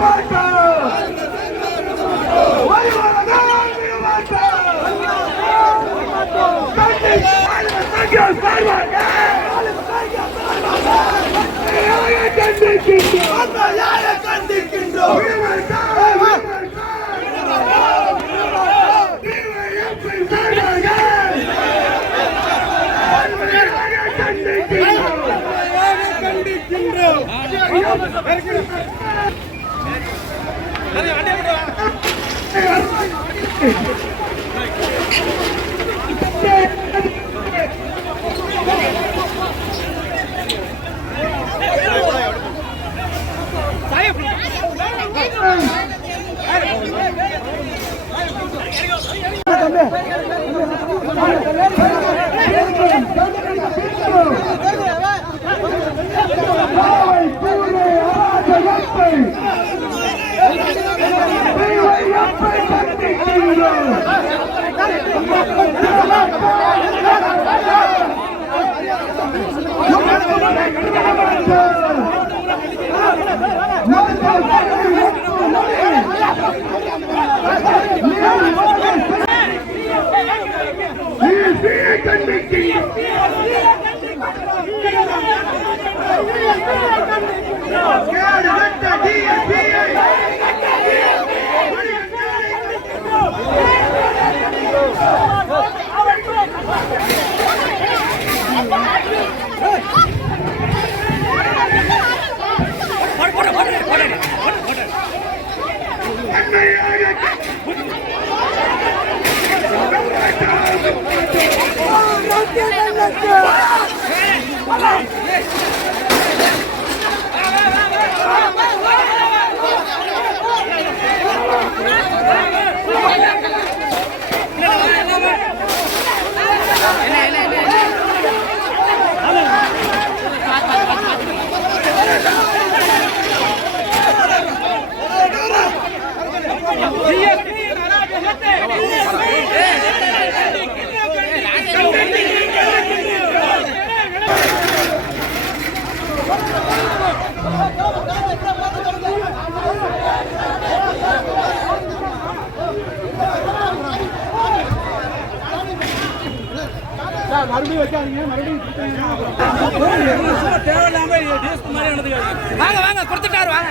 சங்கம் விடமாட்டோம் வாலிபர்கள் விடமாட்டோம் கண்டித்து வாலிப விடமாட்டோம் டிஒய்எஃப்ஐ சார்பாக வாங்க வாங்க கொடுத்துட்டாரு வாங்க.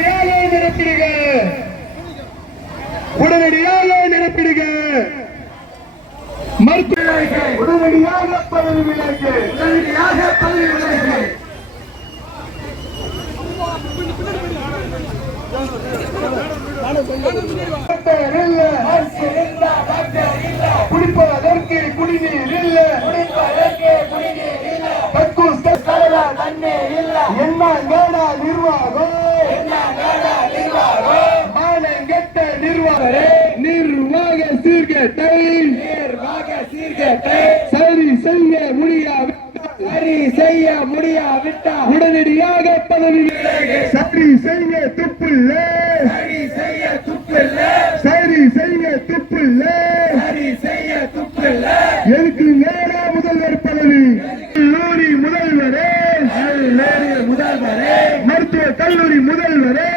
நிரப்பிடுக உடனடியாக நிரப்பிடுக மருத்துவ உடனடியாக பதவி விலக்கு உடனடியாக பதவி விலக்கு டாக்டர் இல்ல. குடிப்பதற்கு குடிநீர் இல்ல. தண்ணீர் இல்ல. என்ன கேடா நிர்வாகம் மானங்கெட்ட நிர்வாகரே நிர்வாக? சீர்கேட்டை நிர்வாக சீர்கேட்டை. சரி செய்ய முடியாது சரி செய்ய முடியாவிட்டா உடனடியாக பதவி சரி செய்ய துப்புல்ல. சரி செய்ய துப்புல்ல. சரி செய்ய துப்புல்ல. சரி செய்ய துப்புல்ல. எதுக்கு நேரா முதல்வர் பதவி? கல்லூரி முதல்வரே. கல்லூரி முதல்வரே. மருத்துவ கல்லூரி முதல்வரே.